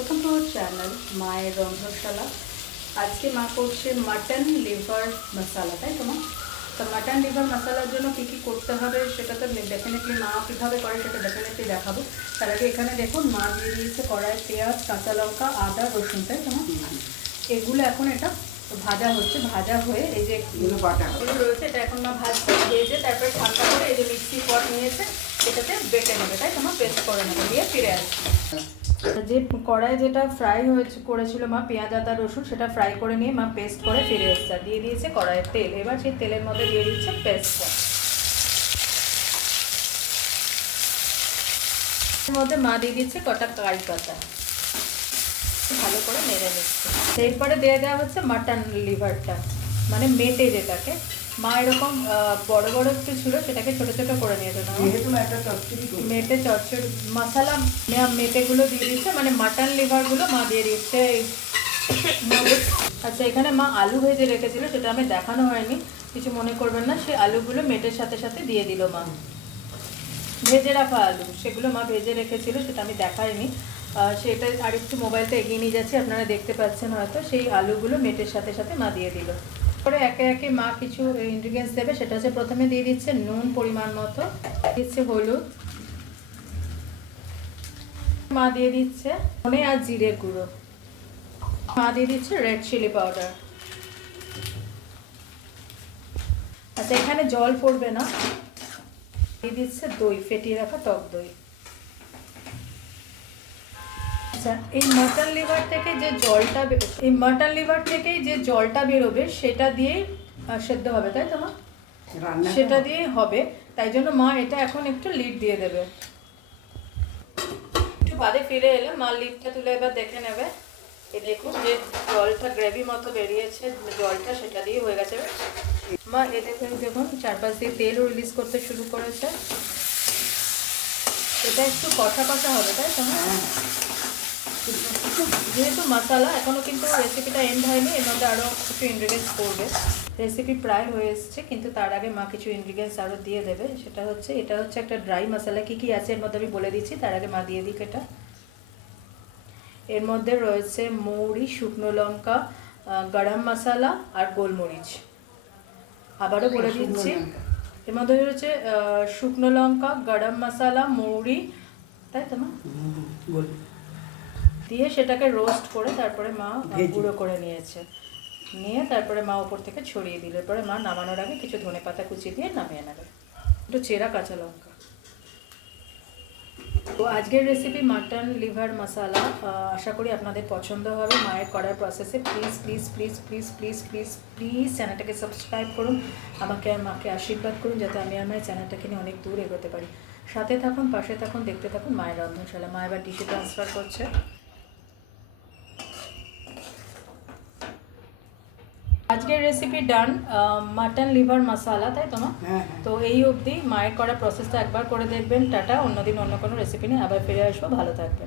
Welcome to our channel মায়ের রন্ধনশালা। আজকে মা করছে মাটন লিভার মশালা, তাই তো মা? তো মাটন লিভার মশালার জন্য কী কী করতে হবে সেটা তো ডেফিনেটলি মা কীভাবে করে সেটা ডেফিনেটলি দেখাবো। তার আগে এখানে দেখুন মা দিয়ে দিয়েছে কড়াই পেঁয়াজ, কাঁচা লঙ্কা, আদা, রসুন, তাই তো মা? এগুলো এখন এটা ভাজা হচ্ছে, ভাজা হয়ে এই যে এগুলো রয়েছে এটা এখন মা ভাজছে, ভেজে তারপরে ঠান্ডা করে এই যে মিক্সি পট নিয়েছে এটাতে বেটে নেবে, তাই তোমার পেস্ট করে নেবে, দিয়ে ফিরে আসবে। যে কড়াই যেটা ফ্রাই করেছিল মা পেঁয়াজ আদা রসুন, সেটা ফ্রাই করে নিয়ে মা পেস্ট করে ফিরে এসছে, দিয়ে দিয়েছে কড়াইয়ের তেল। এবার সেই তেলের মধ্যে দিয়ে দিচ্ছে পেস্টটা, এর মধ্যে মা দিয়ে দিচ্ছে কটা কারি পাতা, ভালো করে নেড়ে নিচ্ছে। এরপরে দিয়ে দেওয়া হচ্ছে মাটন লিভারটা, মানে মেটে যেটাকে মা এরকম বড় বড় একটু ছিল সেটাকে ছোট ছোট করে নিয়েছে না, মেটে চচ্চড়ি মশলা মেটেগুলো দিয়ে দিচ্ছে, মানে মাটন লিভারগুলো মা দিয়ে দিচ্ছে। আচ্ছা, এখানে মা আলু ভেজে রেখেছিল, সেটা আমি দেখানো হয়নি, কিছু মনে করবেন না। সেই আলুগুলো মেটের সাথে সাথে দিয়ে দিল মা, ভেজে রাখা আলু, সেগুলো মা ভেজে রেখেছিল, সেটা আমি দেখাইনি। সেটা আরেকটু মোবাইলটা এগিয়ে নিয়ে যাচ্ছি, আপনারা দেখতে পাচ্ছেন হয়তো। সেই আলুগুলো মেটের সাথে সাথে মা দিয়ে দিল। পরে একে একে মা কিছু ইনগ্রিডিয়েন্টস দেবে, সেটা হচ্ছে প্রথমে দিয়ে দিচ্ছে নুন পরিমাণ মতো, দিচ্ছে হলুদ, মা দিয়ে দিচ্ছে ধনে আর জিরে গুঁড়ো, মা দিয়ে দিচ্ছে রেড চিলি পাউডার। আচ্ছা, এখানে জল পড়বে না, দিয়ে দিচ্ছে দই, ফেটিয়ে রাখা টক দই। আচ্ছা, এই মাটন লিভার থেকে যে জলটা এই মাটন লিভার থেকেই যে জলটা বেরোবে সেটা দিয়েই সেদ্ধ হবে, তাই তো মা? সেটা দিয়ে হবে, তাই জন্য মা এটা এখন একটু লিড দিয়ে দেবে। একটু বাদে ফিরে এলে মা লিডটা তুলে এবার দেখে নেবে। এই দেখুন যে জলটা গ্রেভি মতো বেরিয়েছে, জলটা সেটা দিয়ে হয়ে গেছে। মা এ দেখুন চারপাশ দিয়ে তেলও রিলিজ করতে শুরু করেছে। এটা একটু কষা কষা হবে, তাই তো? যেহেতু মশলা এখনও কিন্তু রেসিপিটা এন্ড হয়নি, এর মধ্যে আরও কিছু ইনগ্রিডিয়েন্টস পড়বে। রেসিপি প্রায় হয়ে এসছে, কিন্তু তার আগে মা কিছু ইনগ্রিডিয়েন্টস আরও দিয়ে দেবে। সেটা হচ্ছে, এটা হচ্ছে একটা ড্রাই মশলা। কী কী আছে এর মধ্যে আমি বলে দিচ্ছি, তার আগে মা দিয়ে দিক এটা। এর মধ্যে রয়েছে মৌরি, শুকনো লঙ্কা, গরম মশলা আর গোলমরিচ। আবারও বলে দিচ্ছি, এর মধ্যে রয়েছে শুকনো লঙ্কা, গরম মশলা, মৌরি, তাই তো মা? দিয়ে সেটাকে রোস্ট করে তারপরে মা গুঁড়ো করে নিয়েছে, নিয়ে তারপরে মা ওপর থেকে ছড়িয়ে দিল। এরপরে মা নামানোর আগে কিছু ধনেপাতা কুচি দিয়ে নামিয়ে নেবে, একটু চেরা কাঁচা লঙ্কা। তো আজকের রেসিপি মাটন লিভার মশালা, আশা করি আপনাদের পছন্দ হবে। মায়ের করার প্রসেসে please please please please please please please চ্যানেলটাকে সাবস্ক্রাইব করুন, আমাকে আর মাকে আশীর্বাদ করুন যাতে আমি আমার চ্যানেলটাকে নিয়ে অনেক দূর এগোতে পারি। সাথে থাকুন, পাশে থাকুন, দেখতে থাকুন মায়ের রন্ধনশালা। মা এবার ডিশে ট্রান্সফার করছে। আজকের রেসিপি ডান, মাটন লিভার মশালা, তাই তো মা? তো এই অবধি মায়ের করা প্রসেসটা একবার করে দেখবেন। টাটা, অন্যদিন অন্য কোনো রেসিপি নিয়ে আবার ফিরে আসবো, ভালো থাকবেন।